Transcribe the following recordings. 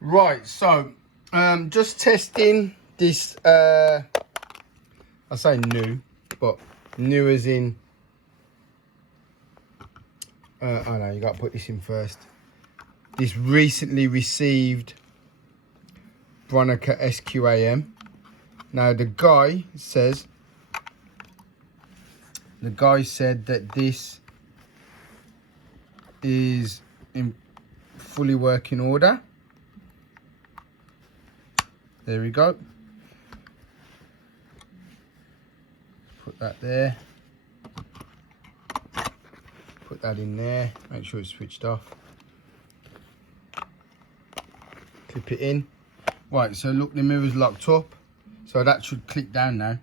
Right, so just testing this. I say new, but new as in. Oh no, you got to put this in first. This recently received Bronica SQAM. Now the guy said that this is in fully working order. There we go. Put that there. Put that in there. Make sure it's switched off. Clip it in. Right, so look, the mirror's locked up. So that should click down now.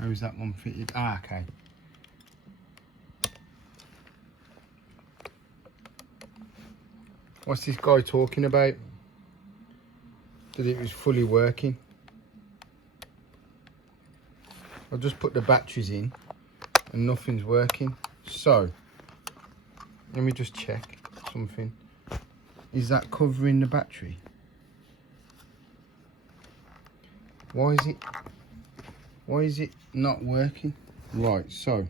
How is that one fitted? Ah, okay. What's this guy talking about? That it was fully working. I'll just put the batteries in and nothing's working. So, let me just check something. Is that covering the battery? Why is it not working? Right, so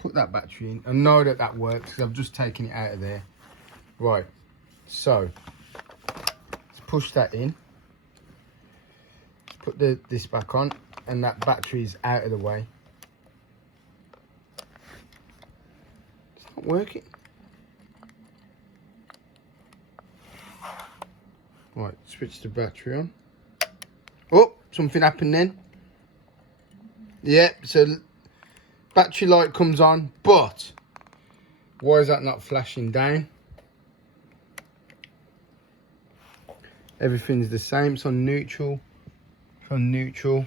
put that battery in. I know that works because I've just taken it out of there. Right, so let's push that in. Let's put this back on, and that battery is out of the way. It's not working. Right, switch the battery on. Oh, something happened then. Yeah, so battery light comes on, but why is that not flashing down? Everything's the same. It's on neutral. It's on neutral.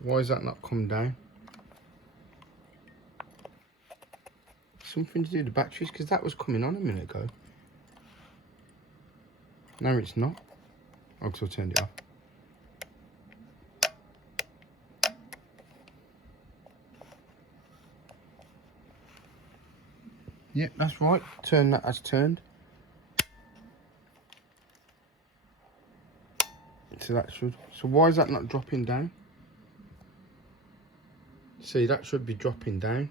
Why is that not come down? Something to do with the batteries, because that was coming on a minute ago. No, it's not. Oh, because I turned it off. Yep, that's right. Turn that as turned. So that should. So why is that not dropping down? See, that should be dropping down.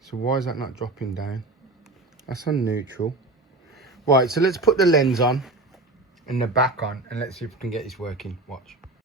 So why is that not dropping down? That's on neutral. Right, so let's put the lens on and the back on, and let's see if we can get this working. Watch.